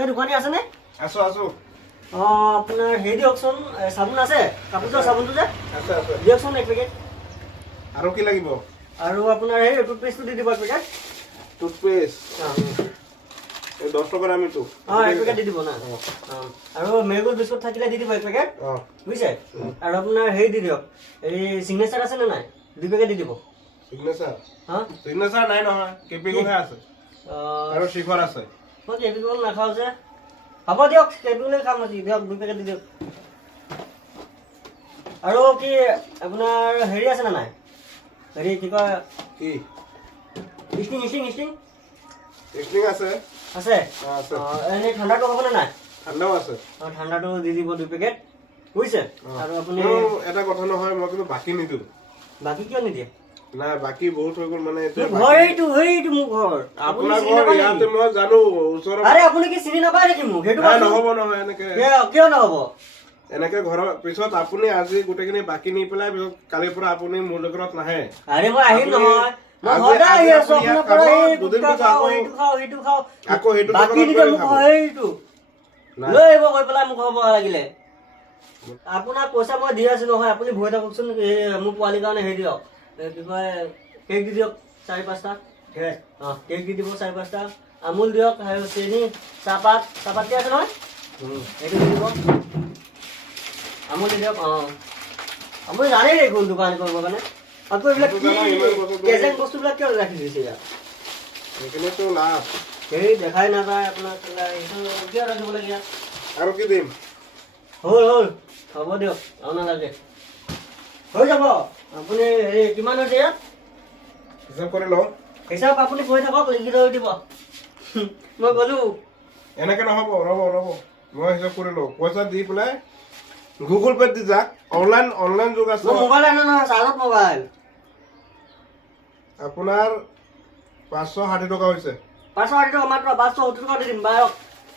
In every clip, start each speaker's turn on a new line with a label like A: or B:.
A: এই দোকানী আছেনে?
B: আছো আছো।
A: অঁ আপোনাৰ হেৰি দিয়কচোন চাবোন আছে? কাপোৰ ধোৱা চাবোনটো যে? দিয়কচোন এক পেকেট।
B: আৰু কি লাগিব?
A: আৰু আপোনাৰ সেই টুথপেষ্টটো দি দিব এক পেকেট।
B: টুথপেষ্ট দহ টকাৰ আমিতো।
A: অঁ এক পেকেট দি দিব না। আৰু মেৰিগোল্ড বিস্কুট থাকিলে দি দিব এক পেকেট। বুজিছে? আৰু আপোনাৰ হেৰি দি দিয়ক। এই চিগনেচাৰ আছেনে নাই? দুই পেকেট দি দিব।
B: চিগনেচাৰ
A: হা?
B: চিগনেচাৰ নাই নহয়। কেপিংহে আছে। আৰু শিখৰ আছে।
A: মই কেপিকল নাখাওঁ যে হ'ব দিয়ক কেপিকলে খাম আজি দিয়ক দুই পেকেট দি দিয়ক আৰু কি আপোনাৰ হেৰি আছেনে নাই হেৰি কি কয়
B: কি
A: ষ্টিং ষ্টিং ষ্টিং
B: ষ্টিং আছে
A: আছে
B: আছে
A: এনেই ঠাণ্ডাটো হ'বনে নাই
B: ঠাণ্ডাও আছে
A: অঁ, ঠাণ্ডাটো দি দিব দুই পেকেট বুজিছে। আৰু আপুনি
B: এটা কথা নহয় মই কিন্তু বাকী নিদিওঁ
A: বাকী কিয় নিদিয়ে
B: নাই বাকী বহুত হৈ গ'ল মানে
A: এইটো সেইটো মোৰ ঘৰ।
B: আপোনাৰ ঘৰ ইয়াতে মই জানো ওচৰত
A: আৰে আপুনি কি চিনি নাপায় নেকি মোক? সেইটো।
B: নহ'ব নহয় এনেকে
A: কিয়- নহ'ব?
B: এনেকে ঘৰৰ পিছত আপুনি আজি গোটেইখিনি বাকী নি পেলাই পিছত কালিৰ পৰা আপুনি মোৰ লগত নাহে।
A: আৰে মই আহিম নহয়। সেইটো সেইটো
B: সেইটো।
A: সেইটো আপোনাক পইচা মই দি আছো নহয়। আপুনি ভয় থাককচোন মোৰ পোৱালিৰ কাৰণে হেৰি দিয়ক। কেক দি দিয়ক চাৰি পাঁচটা। অঁ কেক দি দিব চাৰি পাঁচটা। আমুল দিয়ক আৰু চেনি চাহপাত। চাহপাত দি আছে নহয়? এইটো দি দিব। আমুল দি দিয়ক অঁ। আপুনি জানেই দেখোন দোকান কৰিবৰ কাৰণে। আকৌ এইবিলাক
B: সেইটো
A: কি
B: জানো, ইমান বছৰ ধৰি-
A: গেজেং বস্তুবিলাক কিয় ৰাখি দিছে ইয়াত?
B: সেইখিনিতো লাভ
A: সেই দেখাই নাযায় আপোনাক কিয় ৰাখিব লাগে
B: আৰু কি দিম?
A: হ'ল হ'ল। হ'ব দিয়ক আৰু নালাগে। হৈ যাব। আপুনি হেৰি কিমান হৈছে ইয়াত?
B: হিচাপ কৰি লওঁ।
A: হিচাপ আপুনি কৈ থাকক লিখি থৈ দিব। মই গ'লো।
B: এনেকে নহ'ব ৰ'ব ৰ'ব। মই হিচাপ কৰি লওঁ। পইচা দি পেলাই গুগল পে'ত দি যাক অনলাইন অনলাইন যুগ আছে।
A: মোবাইল আনা নহয় চাৰ্জত মোবাইল
B: আপোনাৰ পাঁচশো ষাঠি টকা হৈছে।
A: পাঁচশো ষাঠি টকা মাত্ৰ পাঁচশো সত্তৰ টকা দি দিম বায়ক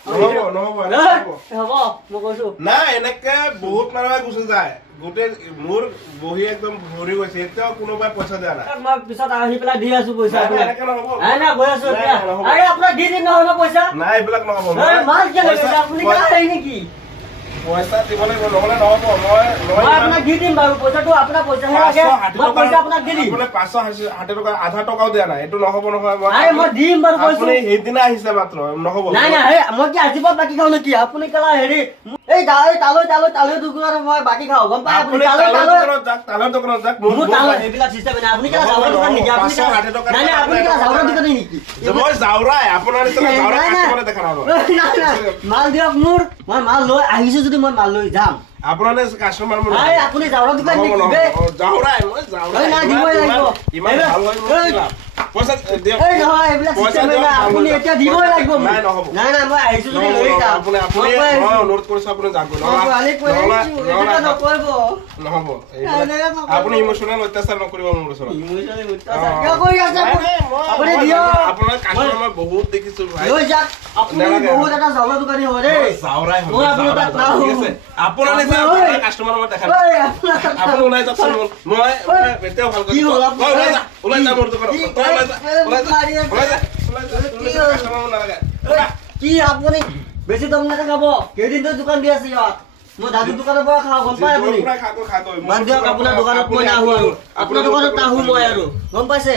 B: নহ'ব নহ'ব এনেকে নহ'ব।
A: হ'ব মই কৈছো।
B: নাই এনেকে বহুত মানুহে গুচি যায়। গোটেই মোৰ বহি একদম ভৰি গৈছে এতিয়াও কোনোবাই পইচা দিয়া নাই।
A: মই পিছত আহি পেলাই দি আছো পইচা
B: নাই, নাই,
A: আপোনাক
B: এনেকে নহ'ব।
A: নাই নাই গৈ আছো
B: নাই,
A: এতিয়া।
B: নাই, নহ'ব।
A: আৰে আপোনাক দি দিম নহয় মই পইচা।
B: নাই এইবিলাক নহ'ব।
A: এই,
B: মই
A: মাল কিয় লাগিছে
B: পইচা-
A: আপুনি
B: পইচা-
A: কিয় হেৰি নেকি?
B: পইচা দিব লাগিব নহ'লে নহ'ব মই
A: মই
B: মই
A: আপোনাক দি দিম বাৰু পইচাটো আপোনাৰ পইচা আপোনাক দি দিম।
B: পাঁচশো ষাঠি- টকা আধা টকাও দিয়া নাই এইটো নহ'ব নহয় মই
A: দিম বাৰু কৈছো।
B: সেইদিনা আহিছে মাত্ৰ নহ'ব।
A: নাই নাই মই কি আজি পৰা বাকী খাওঁ নেকি? আপুনি কেলা হেৰি এই দা- তালৈ তালৈ তালৈ দোকানত মই বাকী খাওঁ গম পাই আপুনি?
B: আপুনি
A: তালৈ তালৈ
B: দোকানত যাওক মোৰ
A: তালৈ চিষ্টেম নাই। আপুনি কেলা
B: নহ'ব,
A: দোকান নেকি? আপুনি
B: ষাঠি টকাৰ
A: নাই নাই আপুনি কেলা যাবৰ দোকান নেকি?
B: মই যাওৰাই আপোনাৰ নিচিনা যাওৰাই দেখা
A: নাই, মাল দিয়ক মোৰ মই মাল লৈ আহিছো যদি মই মাল লৈ যাম
B: আপোনাৰ নিচিনা কাষ্টমাৰ মোৰ
A: আৰে আপুনি যাবৰ দোকান
B: নহ'ব,
A: নেকি
B: নহ'ব।
A: বে?
B: অ, যাওৰাই মই যাওৰাই
A: এই, নাই,
B: ইমান-
A: দিবই
B: ইমান-
A: লাগিব।
B: ইমান ভালো হয় মোৰ কি লাভ? পইচা দিয়ক
A: এই নহয় এইবিলাক চিষ্টেম নাই আপুনি এতিয়া
B: যাব।
A: লাগিব
B: নাই, নহ'ব।
A: নাই নাই মই আহিছো যদি লৈ যাম
B: আপুনি আপুনি
A: মই কৈ
B: মই
A: আহিছো।
B: অনুৰোধ কৰিছো আপুনি যাওক
A: মই ছোৱালীক কৈ
B: নহ'লে
A: আহিছো,
B: নহ'লে
A: এনেকুৱা
B: নহ'লে
A: নকৰিব।
B: নহ'ব
A: নাই, নাই,
B: এইবিলাক-
A: নকৰিব।
B: আপুনি ইমোচনেল অত্যাচাৰ নকৰিব মোৰ ওচৰত
A: ইমোচনেল অত্যাচাৰ কিয় কৰি আছে আপুনি? দিয়ক। মই-
B: বহুত দেখিছো ভাই।
A: লৈ যাওক আপুনি বহুত এটা দোকানী দেই আপোনাৰ
B: নিচিনা কাষ্টমাৰ মই দেখা আপুনি ওলাই মই এতিয়াও ভালো? ওলাই যা, ওলাই যা মোৰ দোকানত। ওলাই যা, ওলাই যা,
A: কি আপুনি বেছি দম নাথাকাব? কেইদিনটো দি আছে ইয়াত? মই দাদু দোকানৰ পৰা খাওঁ গম পাই আপুনি? বাদ দিয়ক আপোনাৰ দোকানত মই নাহো আৰু। আপোনাৰ দোকানত নাহো মই আৰু। গম পাইছে?